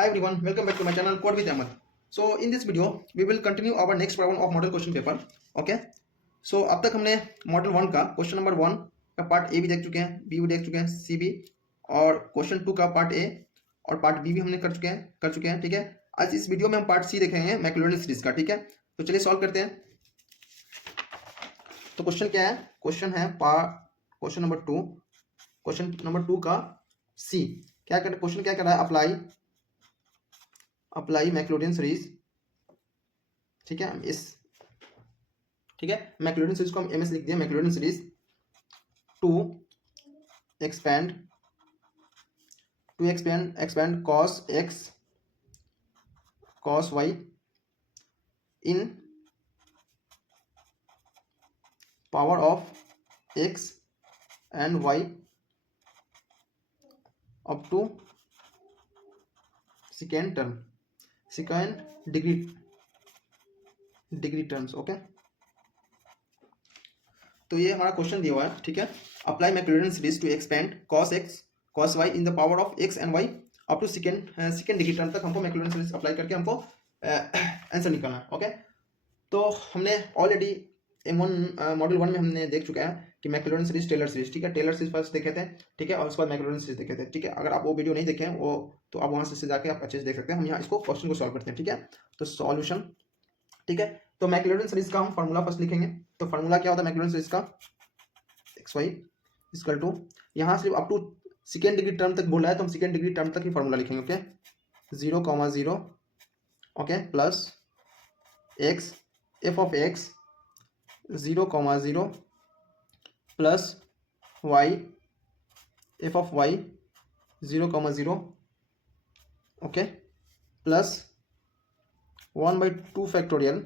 Hi everyone, welcome back to my channel Code with Ahmed. So in this video, we will continue our next problem of model question paper. Okay. So अब तक हमने model 1 का question number 1 का part A भी देख चुके हैं, B भी देख चुके हैं, सी भी, और क्वेश्चन 2 का पार्ट ए और पार्ट बी भी हमने कर चुके हैं। ठीक है। आज इस वीडियो में हम पार्ट सी देखेंगे मैक्लॉरिन सीरीज का। ठीक है। तो चलिए सॉल्व करते हैं। तो क्वेश्चन क्या है? क्वेश्चन है क्वेश्चन नंबर 2 का सी। क्वेश्चन क्या कर रहा है? Apply Maclaurin series. ठीक है। मैक्लॉरिन सीरीज को हम एमएस लिख दिया। Maclaurin series to expand cos x cos y in power of x and y up to second degree terms। Okay. तो ये हमारा क्वेश्चन दिया हुआ है। ठीक है। Apply Maclaurin series to expand cos x cos y in the power of x and y up to second degree term तक हमको मैक्लॉरिन सीरीज अप्लाई करके हमको आंसर निकालना है। ओके। तो हमने ऑलरेडी M1 मॉड्यूल 1 में हमने देख चुका है कि मैक्लॉरिन सीरीज टेलर सीरीज। ठीक है। टेलर सीरीज फर्स्ट देखे थे। ठीक है। और उसके बाद मैक्लॉरिन सीरीज देखे थे। ठीक है। अगर आप वो वीडियो नहीं देखें वो तो आप वहां से जाके आप अच्छे से देख सकते हैं। हम यहाँ इसको क्वेश्चन को सॉल्व करते हैं। ठीक है। तो सॉल्यूशन। ठीक है। तो मैक्लॉरिन सीरीज का हम फार्मूला फर्स्ट लिखेंगे। तो फार्मूला क्या होता है मैक्लॉरिन सीरीज का? xy इक्वल टू, यहाँ सिर्फ up to second degree term तक बोला है तो हम सेकेंड डिग्री टर्म तक ही फार्मूला लिखेंगे। Okay. 0,0 okay plus x f of x 0,0 plus y f of y 0,0 okay plus 1/2 factorial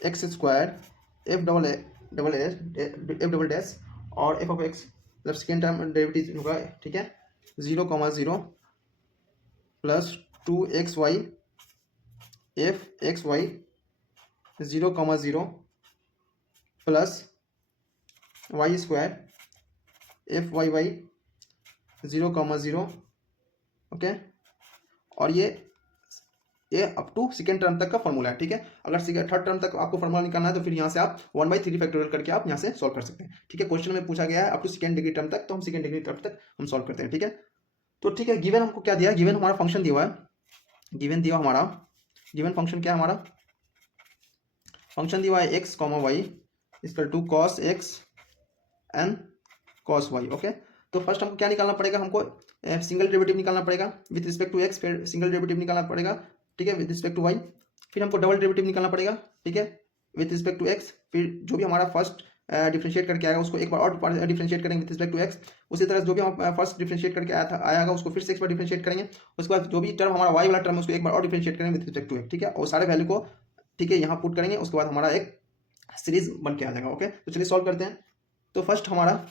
x square f double dash और f ऑफ x मतलब सेकेंड टर्म डेरिवेटिव होगा। ठीक है। 0,0 plus 2xy f xy 0,0 plus y square f yy 0,0 okay. और ये up to second term तक का formula है। ठीक है। अगर थर्ड टर्म तक आपको फॉर्मूला निकालना है तो फिर यहाँ से आप 1/3 फैक्टोरियल करके आप यहाँ से सॉल्व कर सकते हैं। ठीक है। क्वेश्चन में पूछा गया है up to second degree term तक, तो हम सेकेंड डिग्री टर्म तक हम सॉल्व करते हैं। ठीक है। तो ठीक है, गिवन हमको क्या दिया? गिवन हमारा फंक्शन दिया हुआ है। गिवन फंक्शन क्या है हमारा? फंक्शन दिया हुआ है x, y equal to cos x and cos y। Okay. तो फर्स्ट हमको क्या निकालना पड़ेगा? हमको सिंगल डेरिवेटिव निकालना पड़ेगा विद रिस्पेक्ट टू x, फिर सिंगल डेरिवेटिव निकालना पड़ेगा। ठीक है। विद रिस्पेक्ट टू y, फिर हमको डबल डेरिवेटिव निकालना पड़ेगा। ठीक है। विद रिस्पेक्ट टू x, फिर जो भी हमारा फर्स्ट डिफरेंशिएट करके आएगा उसको एक बार और डिफरेंशिएट करेंगे विद रिस्पेक्ट टू x। उसी तरह जो भी हम फर्स्ट डिफरेंशिएट करके आएगा उसको फिर से एक बार डिफरेंशिएट करेंगे। उसके बाद जो भी टर्म हमारा y वाला टर्म है उसको एक बार और डिफरेंशिएट करेंगे विद रिस्पेक्ट टू x। ठीक है। और सारे वैल्यू को ठीक है यहाँ पुट करेंगे। उसके बाद हमारा एक सीरीज बन के आ जाएगा। ओके। तो चलिए सॉल्व करते हैं। तो फर्स्ट हमारा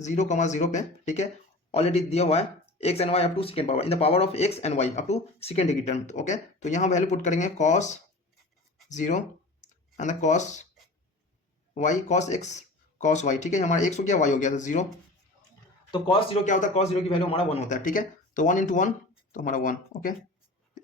0,0 पे, ठीक है, ऑलरेडी दिया हुआ है x and y up to second power in the power of x and y up to second degree term. Okay. तो यहाँ वैल्यू पुट करेंगे cos 0 and the cos y cos x cos y। ठीक है। हमारा x हो गया, y हो गया, तो 0। तो cos 0 क्या होता है? cos 0 की वैल्यू हमारा 1 होता है। ठीक है। तो 1 इंटू 1 तो हमारा 1। ओके।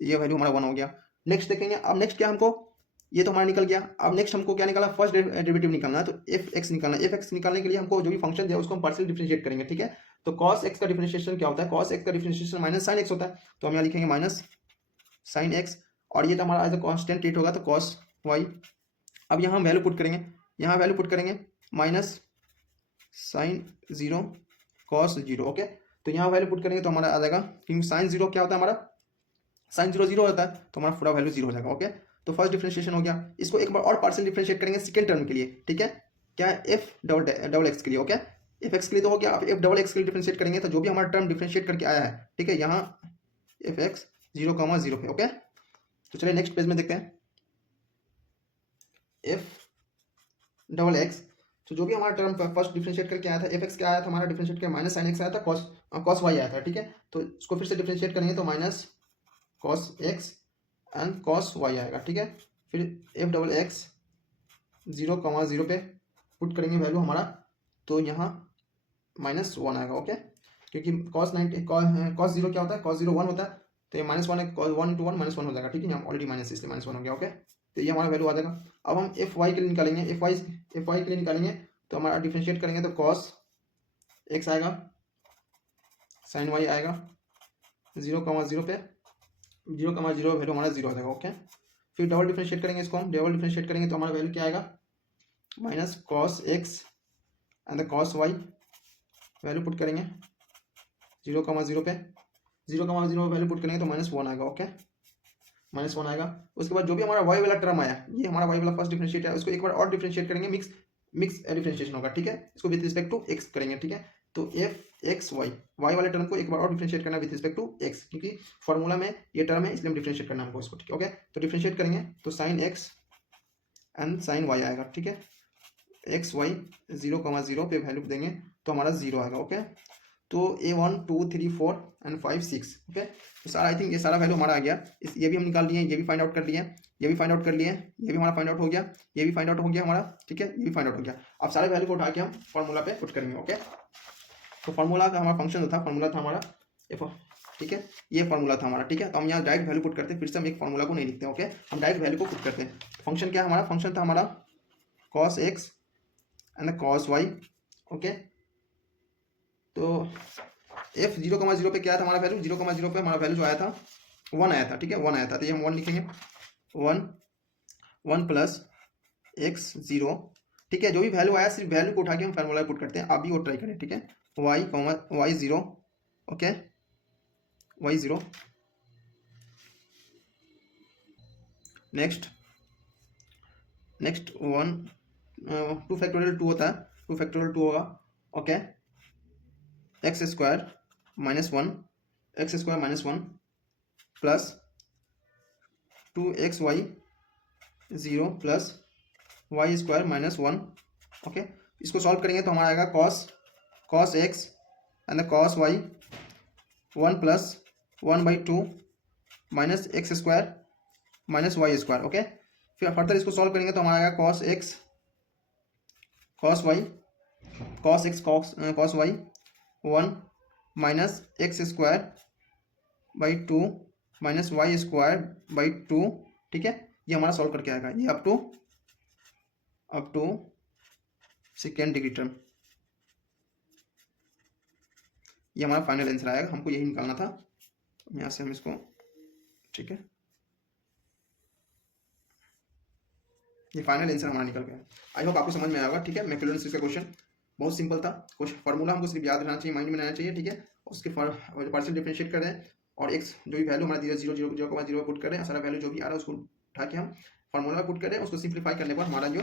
ये वैल्यू हमारा 1 हो गया। नेक्स्ट देखेंगे। अब नेक्स्ट क्या हमको, ये तो हमारा निकल गया। अब नेक्स्ट हमको क्या निकालना? फर्स्ट डेरिवेटिव निकालना है। तो एफ एक्स निकालना है। एफ एक्स निकालने के लिए हमको जो भी फंक्शन दिया उसको हम पार्शियल डिफरेंशिएट करेंगे। ठीक है। तो cos x का डिफरेंशिएशन क्या होता है? cos x का डिफरेंशिएशन माइनस साइन x होता है। तो हम यहाँ लिखेंगे माइनस साइन x, और ये तो हमारा एज अ कांस्टेंट रेट होगा तो cos y। अब यहाँ हम वैल्यू पुट करेंगे। यहाँ वैल्यू पुट करेंगे माइनस साइन 0 cos 0। ओके। तो यहाँ वैल्यू पुट करेंगे तो हमारा आ जाएगा, क्योंकि साइन 0 क्या होता है हमारा? साइन 0 0 होता है, तो हमारा पूरा वैल्यू 0 हो जाएगा। ओके। तो फर्स्ट डिफरेंशिएशन हो गया। इसको एक बार और पार्शियल डिफरेंशिएट करेंगे सेकंड टर्म के लिए। ठीक है। क्या है? एफ डबल एक्स के लिए। ओके। एफ एक्स के लिए तो हो गया। अब एफ डबल एक्स के लिए डिफरेंशिएट करेंगे तो जो भी हमारा टर्म डिफरेंशिएट करके आया है, ठीक है, यहाँ एफ एक्स 0,0 पे। ओके। तो चलिए नेक्स्ट पेज में देखते हैं। एफ डबल एक्स, तो जो भी हमारा टर्म फर्स्ट डिफरेंशिएट करके आया था, एफ एक्स क्या आया था हमारा? डिफरेंशिएट करके माइनस साइन एक्स आया था, कॉस वाई आया था। ठीक है। तो इसको फिर से डिफरेंशिएट करेंगे तो minus cos x and cos y आएगा। ठीक है। फिर एफ डबल एक्स 0,0 पे पुट करेंगे वैल्यू हमारा, तो यहाँ -1 आएगा। ओके। क्योंकि cos 0 क्या होता है? cos 0 1 होता है। तो ये -1 है, cos 1 × 1 -1 हो जाएगा, ठीक है, यहाँ ऑलरेडी माइनस इसलिए -1 हो गया। ओके, तो ये हमारा वैल्यू आ जाएगा। अब हम एफ वाई के लिए निकालेंगे, एफ वाई के लिए निकालेंगे तो हमारा डिफ्रेंशिएट करेंगे तो cos x आएगा, sin y आएगा, 0,0 पे 0,0 वैल्यू हमारा 0 आ जाएगा। ओके, फिर डबल डिफ्रेंशिएट करेंगे इसको, हम डबल डिफ्रेंशिएट करेंगे तो हमारा वैल्यू क्या आएगा, minus cos x and the cos y, value put करेंगे 0,0 पे, 0,0 वैल्यू पुट करेंगे तो -1 आएगा। ओके, -1 आएगा। उसके बाद जो भी हमारा y वाला टर्म आया, ये हमारा y वाला फर्स्ट डिफरेंशिएट है, उसको एक बार और डिफरेंशिएट करेंगे, मिक्स डिफरेंशिएशन होगा, ठीक है, इसको विद रिस्पेक्ट टू x करेंगे, ठीक है। तो एफ एक्स वाई, वाई वाले टर्म को एक बार और डिफरेंशिएट करना विद रिस्पेक्ट टू x, क्योंकि फॉर्मूला में ये टर्म है इसलिए हम डिफरेंशिएट करना हमको इसको, ठीक है। ओके, तो डिफरेंशिएट करेंगे तो sin x and sin y आएगा, ठीक है। एक्स वाई 0,0 पे वैल्यू देंगे तो हमारा 0 आएगा। ओके, तो A1 2 3 4 एंड 5 6। ओके, तो सारा आई थिंक ये सारा वैल्यू हमारा आ गया। ये भी हम निकाल लिए, ये भी फाइंड आउट कर लिए, ये भी फाइंड आउट कर लिए, ये भी हमारा फाइंड आउट हो गया, ये भी फाइंड आउट हो गया हमारा, ठीक है, ये भी फाइंड आउट हो गया। अब सारे वैल्यू को उठा के हम फॉर्मूला पे पुट करेंगे। ओके, तो फॉर्मूला का हमारा फंक्शन था, फॉर्मूला था हमारा एफ, ठीक है, ये फॉर्मूला था हमारा, ठीक है। तो हम यहाँ डायरेक्ट वैल्यू पुट करते हैं, फिर से हम एक फॉर्मूला को नहीं लिखते। ओके, हम डायरेक्ट वैल्यू को पुट करते हैं। फंक्शन क्या है हमारा, फंक्शन था हमारा cos x and cos y। Okay, तो f 0,0 पे क्या था हमारा वैल्यू, 0,0 पे हमारा वैल्यू जो आया था 1 आया था, ठीक है, 1 आया था, तो ये हम 1 लिखेंगे, 1 प्लस x 0, ठीक है। जो भी वैल्यू आया सिर्फ वैल्यू को उठा के हम फार्मूला पुट करते हैं। आप भी वो ट्राई करें, ठीक है, y 0, okay, y 0, next 1 2 factorial 2 होता है, 2 फैक्टोरियल 2 होगा। Okay, x square -1, x square -1 plus 2xy 0 plus y square -1। Okay, इसको सॉल्व करेंगे तो हमारा आएगा cos x and cos y 1 plus 1/2 minus x square minus y square. Okay, फिर further इसको सॉल्व करेंगे तो हमारा आएगा cos x cos y cos y 1 minus x square by 2 minus y square by 2, ठीक है। ये हमारा सॉल्व करके आएगा, ये up to second degree term, ये हमारा फाइनल आंसर आएगा। हमको यही निकालना था, यहाँ से हम इसको, ठीक है, ये फाइनल आंसर हमारा निकल गया। आई होप आपको समझ में आया होगा, ठीक है। मैक्लॉरिन सीरीज का क्वेश्चन बहुत सिंपल था, कुछ फार्मूला हमको सिर्फ याद रहना चाहिए, माइंड में रहना चाहिए, ठीक है। उसके पार्शियल डिफरेंशिएट कर रहे हैं और एक्स जो भी वैल्यू हमारा 0,0 पुट कर रहे हैं, सारा वैल्यू जो भी आ रहा है उसको उठा के हम फार्मूला पुट कर रहे हैं। उसको सिंप्लीफाई करने पर हमारा जो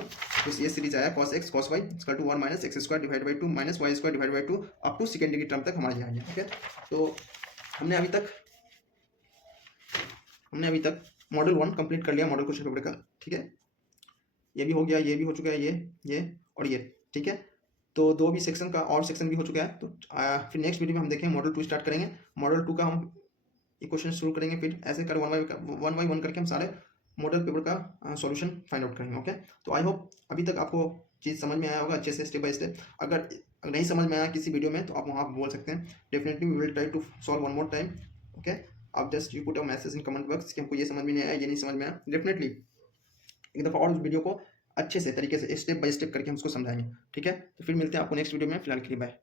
ये सीरीज आया cos x cos y = 1 minus x square divide by 2 minus y square divide by 2 up to second degree term तक हमारा ये आ गया, ठीक है। तो हमने अभी तक मॉडल 1 कंप्लीट कर लिया, मॉडल क्वेश्चन पेपर का, ठीक है। ये भी हो गया, ये भी हो चुका है, ये और ये, ठीक है। तो 2 भी सेक्शन का और सेक्शन भी हो चुका है। तो फिर नेक्स्ट वीडियो में हम देखेंगे मॉडल 2 स्टार्ट करेंगे। मॉडल 2 का हम ये क्वेश्चन शुरू करेंगे, फिर ऐसे कर वन बाई वन करके हम सारे मॉडल पेपर का सॉल्यूशन फाइंड आउट करेंगे। ओके, तो आई होप अभी तक आपको चीज़ समझ में आया होगा अच्छे से, स्टेप बाय स्टेप। अगर नहीं समझ में आया किसी वीडियो में तो आप वहाँ बोल सकते हैं, definitely we will try to solve one more time. Okay, आप just you put a message in comment box कि हमको ये समझ में नहीं आया, ये नहीं समझ में आया। डेफिनेटली एक दफ़ा और उस वीडियो को अच्छे से तरीके से स्टेप बाय स्टेप करके हम उसको समझाएंगे, ठीक है। तो फिर मिलते हैं आपको नेक्स्ट वीडियो में, फिलहाल के लिए बाय।